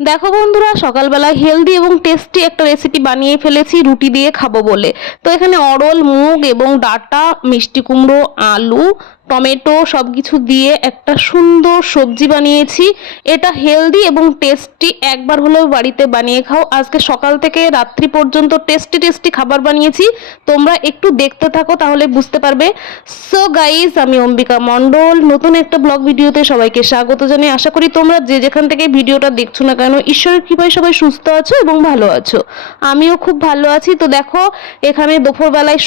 দেখো বন্ধুরা, সকালবেলা হেলদি এবং টেস্টি একটা রেসিপি বানিয়ে ফেলেছি রুটি দিয়ে খাবো বলে। তো এখানে অরল মুগ এবং ডাঁটা, মিষ্টি কুমড়ো, আলু, টমেটো সব কিছু দিয়ে একটা সুন্দর সবজি বানিয়েছি। এটা হেলদি এবং টেস্টি, একবার হলেও বাড়িতে বানিয়ে খাও। আজকে সকাল থেকে রাত্রি পর্যন্ত টেস্টি টেস্টি খাবার বানিয়েছি, তোমরা একটু দেখতে থাকো তাহলে বুঝতে পারবে। সো গাইস, আমি অম্বিকা মণ্ডল, নতুন একটা ব্লগ ভিডিওতে সবাইকে স্বাগত জানাই। আশা করি তোমরা যে যেখান থেকে ভিডিওটা দেখছো না কেন, ঈশ্বরের কৃপায় সবাই সুস্থ আছো এবং ভালো আছো। আমিও খুব ভালো আছি। তো দেখো, এখানে দুপুরবেলায়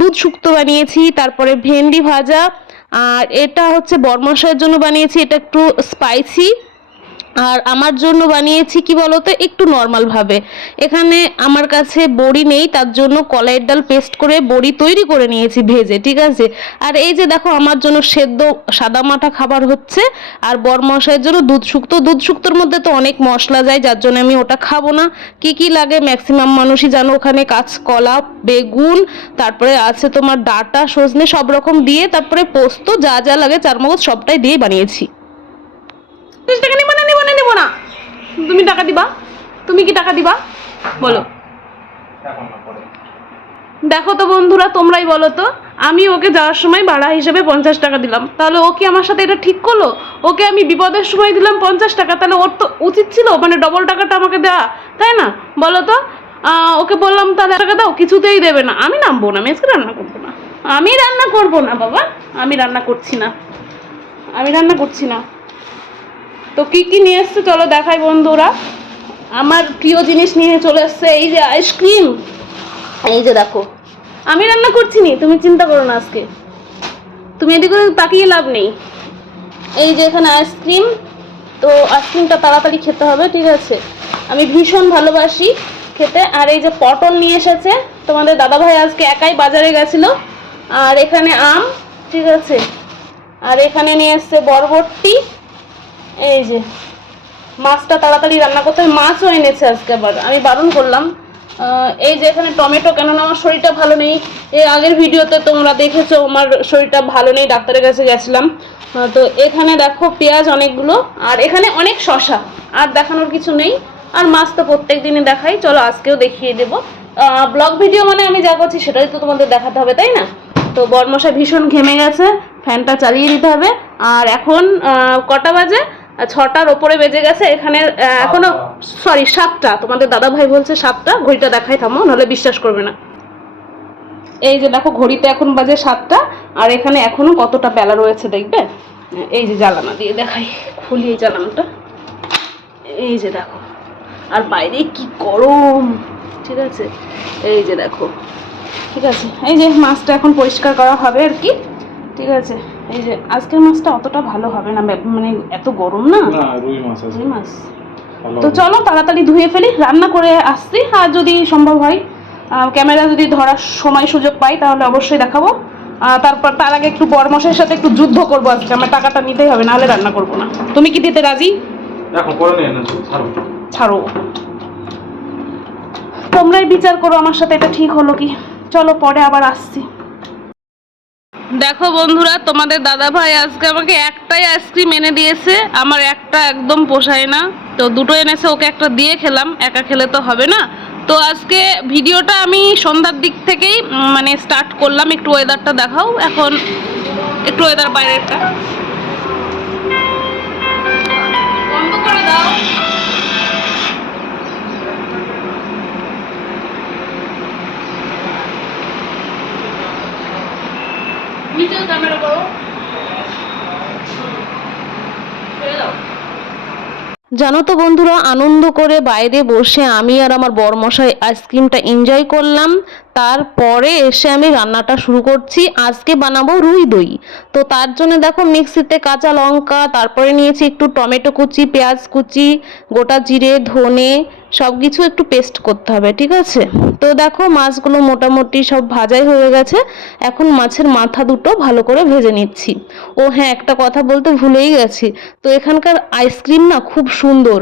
দুধ শুক্তো বানিয়েছি, তারপরে ভেন্ডি ভাজা, আর এটা হচ্ছে বরমশাইয়ের জন্য বানিয়েছি, এটা একটু স্পাইসি। আর আমার জন্য বানিয়েছি কি বলতো, একটু নর্মাল ভাবে। এখানে আমার কাছে বড়ি নেই, তার জন্য কলাইয়ের ডাল পেস্ট করে বড়ি তৈরি করে নিয়েছি ভেজে, ঠিক আছে। আর এই যে দেখো, আমার জন্য সেদ্ধ সাদা মাঠা খাবার হচ্ছে, আর বরমশাইয়ের জন্য দুধ শুক্তোর মধ্যে তো অনেক মশলা যায়, যার জন্য আমি ওটা খাবো না। কি কি লাগে ম্যাক্সিমাম মানুষই জানো, ওখানে কাঁচকলা, বেগুন, তারপরে আছে তোমার ডাঁটা, সজনে, সব রকম দিয়ে, তারপরে পোস্ত, যা যা লাগে চারমগজ সবটাই দিয়ে বানিয়েছি। 30 টাকা নিবো না, নিবো না, নিবো না। তুমি টাকা দিবা? তুমি কি টাকা দিবা বলো? দেখো তো বন্ধুরা, তোমরাই বলো তো, আমি ওকে যাওয়ার সময় ভাড়া হিসেবে 50 টাকা দিলাম, তাহলে ও কি আমার সাথে এটা ঠিক করলো? ওকে আমি বিপদের সময় দিলাম 50 টাকা, তাহলে ওর তো উচিত ছিল মানে ডবল টাকাটা আমাকে দেওয়া, তাই না? বলো তো। ওকে বললাম তাহলে টাকা দাও, কিছুতেই দেবে না। আমি নামবো না, মেসকে রান্না করবো না, আমি রান্না করবো না বাবা, আমি রান্না করছি না, আমি রান্না করছি না। তো কি কি নিয়ে এসছে চলো দেখাই বন্ধুরা। আমার প্রিয় জিনিস নিয়ে চলে এসছে, এই যে আইসক্রিম। এই যে দেখো, আমি রান্না করছি নি, তুমি চিন্তা করো না আজকে, তুমি এদিকে তাকিয়ে লাভ নেই। এই যে এখানে আইসক্রিম, তো আইসক্রিমটা তাড়াতাড়ি খেতে হবে, ঠিক আছে। আমি ভীষণ ভালোবাসি খেতে। আর এই যে পটল নিয়ে এসেছে তোমাদের দাদাভাই, আজকে একাই বাজারে গেছিল। আর এখানে আম, ঠিক আছে। আর এখানে নিয়ে এসছে বরবটি। এই যে মাছটা তাড়াতাড়ি রান্না করতে হবে, মাছও এনেছে আজকে, আবার আমি বারণ করলাম। এই যে এখানে টমেটো, কেননা আমার শরীরটা ভালো নেই। এর আগের ভিডিওতে তোমরা দেখেছো আমার শরীরটা ভালো নেই, ডাক্তারের কাছে গেছিলাম। তো এখানে দেখো পেঁয়াজ অনেকগুলো, আর এখানে অনেক শসা। আর দেখানোর কিছু নেই। আর মাছ তো প্রত্যেক দিনই দেখাই, চলো আজকেও দেখিয়ে দেবো। ব্লগ ভিডিও মানে আমি যা করছি সেটাই তো তোমাদের দেখাতে হবে, তাই না? তো বরমশাই ভীষণ ঘেমে গেছে, ফ্যানটা চালিয়ে দিতে হবে। আর এখন কটা বাজে? 6টার ওপরে বেজে গেছে। এখানে এখনো সরি 7টা, তোমাদের দাদা ভাই বলছে 7টা, ঘড়িটা দেখাই থামো নাহলে বিশ্বাস করবে না। এই যে দেখো, ঘড়িতে এখন বাজে 7টা, আর এখানে এখনো কতটা বেলা রয়েছে দেখবে। এই যে জ্বালানা দিয়ে দেখাই, খুলি এই জ্বালানাটা। এই যে দেখো, আর বাইরে কি গরম, ঠিক আছে। এই যে দেখো, ঠিক আছে। এই যে মাছটা এখন পরিষ্কার করা হবে আর কি, ঠিক আছে। এই যে আজকের মাছটা অতটা ভালো হবে না, মানে এত গরম না, রুই মাছ। তো চলো তাড়াতাড়ি ধুয়ে ফেলি, রান্না করে আসছি। আর যদি সম্ভব হয়, ক্যামেরা যদি ধরার সময় সুযোগ পাই তাহলে অবশ্যই দেখাবো। তারপর তার আগে একটু বরমশের সাথে একটু যুদ্ধ করবো আজকে, আমার টাকাটা নিতেই হবে, নাহলে রান্না করবো না। তুমি কি দিতে রাজি? ছাড়ো, তোমরাই বিচার করো আমার সাথে এটা ঠিক হলো কি। চলো পরে আবার আসছি। দেখো বন্ধুরা, তোমাদের দাদা ভাই আজকে আমাকে একটাই আইসক্রিম এনে দিয়েছে, আমার একটা একদম পোষায় না, তো দুটো এনেছে, ওকে একটা দিয়ে খেলাম, একা খেলে তো হবে না। তো আজকে ভিডিওটা আমি সন্ধ্যার দিক থেকেই মানে স্টার্ট করলাম। একটু ওয়েদারটা দেখাও, এখন একটু ওয়েদার বাইরেটা বন্ধ করে দাও। নিচে ক্যামেরা করো, ছেড়ে দাও। জানো তো বন্ধুরা, আনন্দ করে বাইরে বসে আমি আর আমার বরমশাই আইসক্রিমটা এনজয় করলাম। তারপরে এসে আমি রান্নাটা শুরু করছি। আজকে বানাবো রুই দই। তো তার জন্য দেখো, মিক্সিতে কাঁচা লঙ্কা, তারপরে নিয়েছি একটু টমেটো কুচি, পেঁয়াজ কুচি, গোটা জিরে, ধনে, সব কিছু একটু পেস্ট করতে হবে, ঠিক আছে। তো দেখো, মাছগুলো মোটামুটি সব ভাজাই হয়ে গেছে। এখন মাছের মাথা দুটো ভালো করে ভেজে নিচ্ছি। ও হ্যাঁ, একটা কথা বলতে ভুলেই গেছি। তো এখানকার আইসক্রিম না খুব সুন্দর,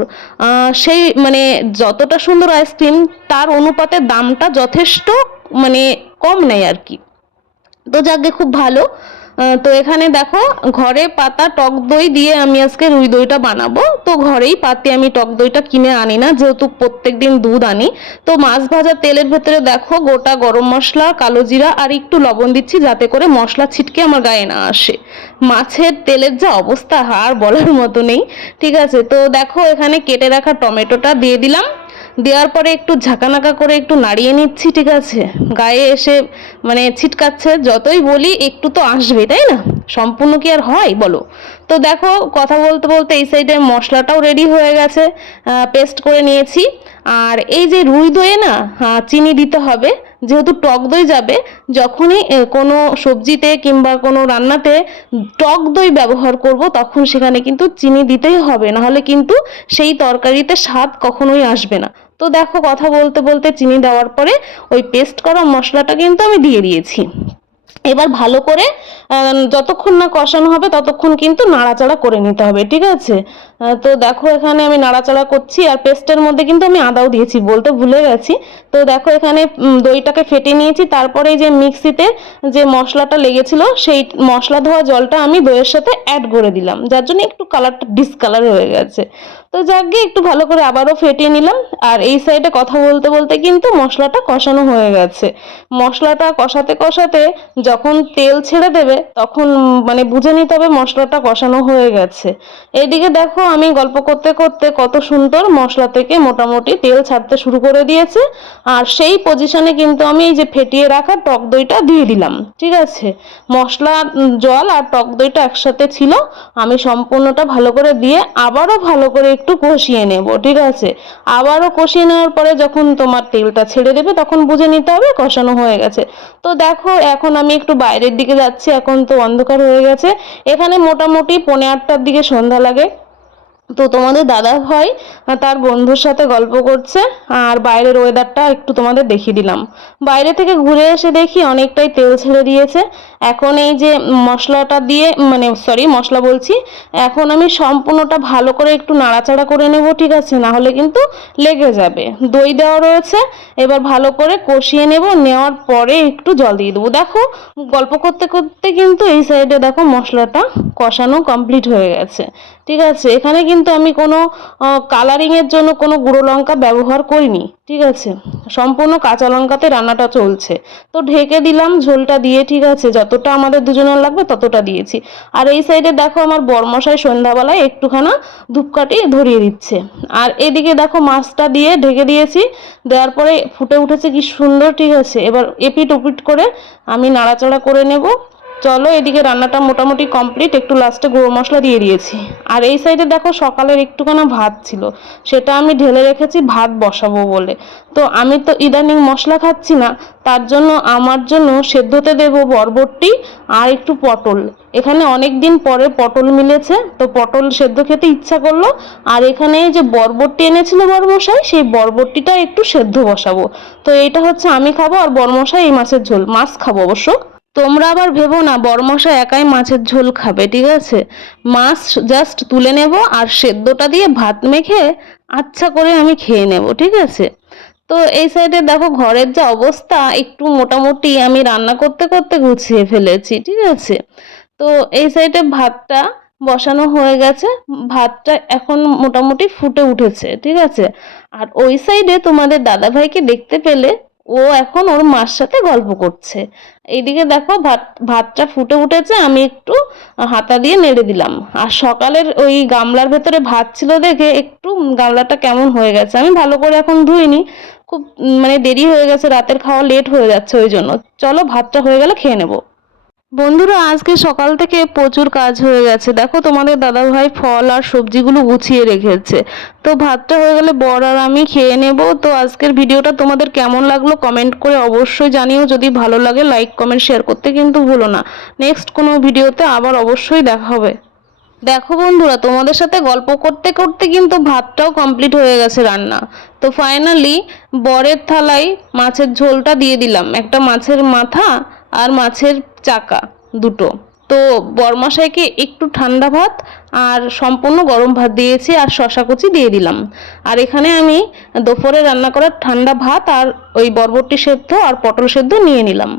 সেই মানে যতটা সুন্দর আইসক্রিম, তার অনুপাতে দামটা যথেষ্ট মানে কম নেই আর কি। তো যাকে খুব ভালো। তো এখানে দেখো ঘরে পাতা টক দই দিয়ে আমি আজকে রুই দইটা বানাবো। তো ঘরেই পাতি আমি টক দইটা কিনে আনি না, যেহেতু প্রত্যেকদিন দুধ আনি। তো মাছ ভাজা তেলের ভেতরে দেখো গোটা গরম মশলা, কালো জিরা আর একটু লবণ দিচ্ছি, যাতে করে মশলা ছিটকে আমার গায়ে না আসে। মাছের তেলের যা অবস্থা আর বলার মতো নেই। ঠিক আছে, তো দেখো এখানে কেটে রাখা টমেটোটা দিয়ে দিলাম। দেওয়ার পরে একটু ঝাঁকানাকা করে একটু নাড়িয়ে নিচ্ছি। ঠিক আছে, গায়ে এসে মানে ছিটকাচ্ছে, যতই বলি একটু তো আসবে, তাই না? সম্পূর্ণ কি আর হয় বলো? তো দেখো কথা বলতে বলতে এই সাইডে মশলাটাও রেডি হয়ে গেছে, পেস্ট করে নিয়েছি। আর এই যে রুই দইয়ে না চিনি দিতে হবে, যেহেতু টক দই যাবে। যখনই কোনো সবজিতে কিংবা কোনো রান্নাতে টক দই ব্যবহার করব, তখন সেখানে কিন্তু চিনি দিতেই হবে, নাহলে কিন্তু সেই তরকারিতে স্বাদ কখনোই আসবে না। তো দেখো কথা বলতে বলতে চিনি দেওয়ার পরে ওই পেস্ট করা মশলাটা কিন্তু আমি দিয়ে দিয়েছি। এবার ভালো করে যতক্ষণ না কষানো হবে ততক্ষণ কিন্তু নাড়াচাড়া করে নিতে হবে। ঠিক আছে, তো দেখো এখানে আমি নাড়াচাড়া করছি। আর পেস্টের মধ্যে কিন্তু আমি আদাও দিয়েছি, বলতে ভুলে গেছি। তো দেখো এখানে দইটাকে ফেটে নিয়েছি, তারপরে যে মিক্সিতে যে মশলাটা লেগেছিল সেই মশলা ধোয়া জলটা আমি দইয়ের সাথে অ্যাড করে দিলাম, যার জন্য একটু কালারটা ডিসকালার হয়ে গেছে। তো যাক গিয়ে একটু ভালো করে আবারও ফেটিয়ে নিলাম। আর এই সাইডে কথা বলতে বলতে কিন্তু মশলাটা কষানো হয়ে গেছে। মশলাটা কষাতে কষাতে যখন তেল ছেড়ে দেবে তখন মানে বুঝে নিতে হবে মশলাটা কষানো হয়ে গেছে। এইদিকে দেখো আমি গল্প করতে করতে কত সুন্দর মশলা থেকে মোটামুটি তেল ছাড়তে শুরু করে দিয়েছে। আর সেই পজিশনে কিন্তু আমি এই যে ফেটিয়ে রাখা টক দইটা দিয়ে দিলাম। ঠিক আছে, মশলা, জল আর টক দইটা একসাথে ছিল। আমি সম্পূর্ণটা ভালো করে দিয়ে আবারও ভালো করে একটু কষিয়ে নেব। ঠিক আছে, আবারও কষিয়ে নেওয়ার পরে যখন তোমার তেলটা ছেড়ে দেবে তখন বুঝে নিতে হবে কষানো হয়ে গেছে। তো দেখো এখন আমি একটু বাইরের দিকে যাচ্ছি, এখন তো অন্ধকার হয়ে গেছে। এখানে মোটামুটি 8:30টার দিকে সন্ধ্যা লাগে। তো তোমাদের দাদা ভাই তার বন্ধুর সাথে গল্প করছে, আর বাইরের ওয়েদারটা একটু তোমাদের দেখিয়ে দিলাম। বাইরে থেকে ঘুরে এসে দেখি অনেকটাই তেল ছেড়ে দিয়েছে। এখন এই যে মশলাটা দিয়ে, মানে সরি মশলা বলছি, এখন আমি সম্পূর্ণটা ভালো করে একটু নাড়াচাড়া করে নেব। ঠিক আছে, না হলে কিন্তু লেগে যাবে। দই দেওয়া রয়েছে, এবার ভালো করে কষিয়ে নেব। নেওয়ার পরে একটু জল দিয়ে দেবো। দেখো গল্প করতে করতে কিন্তু এই সাইডে দেখো মশলাটা কষানো কমপ্লিট হয়ে গেছে। ঠিক আছে, এখানে কিন্তু আমি কোনো কালারিংয়ের জন্য কোনো গুঁড়ো লঙ্কা ব্যবহার করিনি। ঠিক আছে, সম্পূর্ণ কাঁচা লঙ্কাতে রান্নাটা চলছে। তো ঢেকে দিলাম ঝোলটা দিয়ে। ঠিক আছে, যতটা আমাদের দুজনের লাগবে ততটা দিয়েছি। আর এই সাইডে দেখো আমার বরমশাই সন্ধ্যাবেলায় একটুখানা ধূপকাঠি ধরিয়ে দিচ্ছে। আর এদিকে দেখো মাছটা দিয়ে ঢেকে দিয়েছি, দেওয়ার পরে ফুটে উঠেছে কি সুন্দর। ঠিক আছে, এবার এপিট ওপিট করে আমি নাড়াচাড়া করে নেব। চলো এদিকে রান্নাটা মোটামুটি কমপ্লিট, একটু লাস্টে গুঁড়ো মশলা দিয়ে দিয়েছি। আর এই সাইডে দেখো সকালের একটুখানা ভাত ছিল, সেটা আমি ঢেলে রেখেছি ভাত বসাবো বলে। তো আমি তো ইদানিং মশলা খাচ্ছি না, তার জন্য আমার জন্য সেদ্ধতে দেব বরবটি আর একটু পটল। এখানে অনেক দিন পরে পটল মিলেছে, তো পটল সেদ্ধ খেতে ইচ্ছা করলো। আর এখানে যে বরবটি এনেছিল বরমশাই, সেই বরবটিটা একটু সেদ্ধ বসাবো। তো এইটা হচ্ছে আমি খাবো, আর বরমশাই এই মাছের ঝোল, মাছ খাবো অবশ্য। তোমরা আবার ভেবো না বরমশাই একাই মাছের ঝোল খাবে। ঠিক আছে, মাছ জাস্ট তুলে নেব আর সেদ্ধটা দিয়ে ভাত মেখে আচ্ছা করে আমি খেয়ে নেব। ঠিক আছে, তো এই সাইডে দেখো ঘরের যা অবস্থা, একটু মোটামুটি আমি রান্না করতে করতে গুছিয়ে ফেলেছি। ঠিক আছে, তো এই সাইডে ভাতটা বসানো হয়ে গেছে, ভাতটা এখন মোটামুটি ফুটে উঠেছে। ঠিক আছে, আর ওই সাইডে তোমাদের দাদাভাইকে দেখতে পেলে ও এখন ওর মার সাথে গল্প করছে। এইদিকে দেখো ভাতটা ফুটে উঠেছে, আমি একটু হাতা দিয়ে নেড়ে দিলাম। আর সকালের ওই গামলার ভেতরে ভাত ছিল দেখে একটু গামলাটা কেমন হয়ে গেছে, আমি ভালো করে এখন ধুইনি। খুব মানে দেরি হয়ে গেছে, রাতের খাওয়া লেট হয়ে যাচ্ছে, ওই জন্য। চলো ভাতটা হয়ে গেলে খেয়ে নেবো। বন্ধুরা আজকে সকাল থেকে প্রচুর কাজ হয়ে গেছে। দেখো তোমাদের দাদাভাই ফল আর সবজিগুলো গুছিয়ে রেখেছে। তো ভাতটা হয়ে গেলে বর আর আমি খেয়ে নেব। তো আজকের ভিডিওটা তোমাদের কেমন লাগলো কমেন্ট করে অবশ্যই জানিও। যদি ভালো লাগে লাইক কমেন্ট শেয়ার করতে কিন্তু ভুলো না। নেক্সট কোনো ভিডিওতে আবার অবশ্যই দেখা হবে। দেখো বন্ধুরা তোমাদের সাথে গল্প করতে করতে কিন্তু ভাতটাও কমপ্লিট হয়ে গেছে রান্না। তো ফাইনালি বরের থালায় মাছের ঝোলটা দিয়ে দিলাম, একটা মাছের মাথা আর মাছের চাকা দুটো। তো বরমশাইকে একটু ঠান্ডা ভাত আর সম্পূর্ণ গরম ভাত দিয়েছি, আর শশা কুচি দিয়ে দিলাম। আর এখানে আমি দুপুরে রান্না করা ঠান্ডা ভাত আর ওই বরবটি সেদ্ধ আর পটল সেদ্ধ নিয়ে নিলাম।